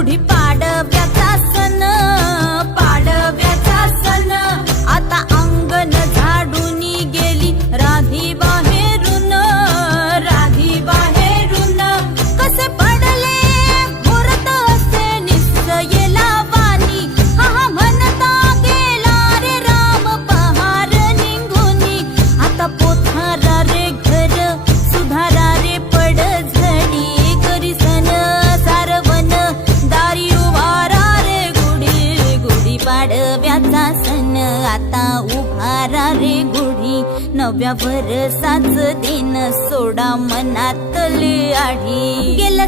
गुढी पाडव्याचा सण, पाडव्याचा सण. आता अंगण झाडून गेली राधी बाहेरून, राधी बाहेरून. कसे पडले मुहूर्त असे निश्चयेला वाणी, हा हा म्हणता गेला रे राम पहार निघूनी. आता पोथारा रे घर सुधारा रे पड झडी, करी सण सारवण दारी उभारा रे गुढी, गुढी पाडव्याचा सण. आता उभारा रे गुढी, नव्या वर्षाच दिन सोडा मनातली आढी. गेलं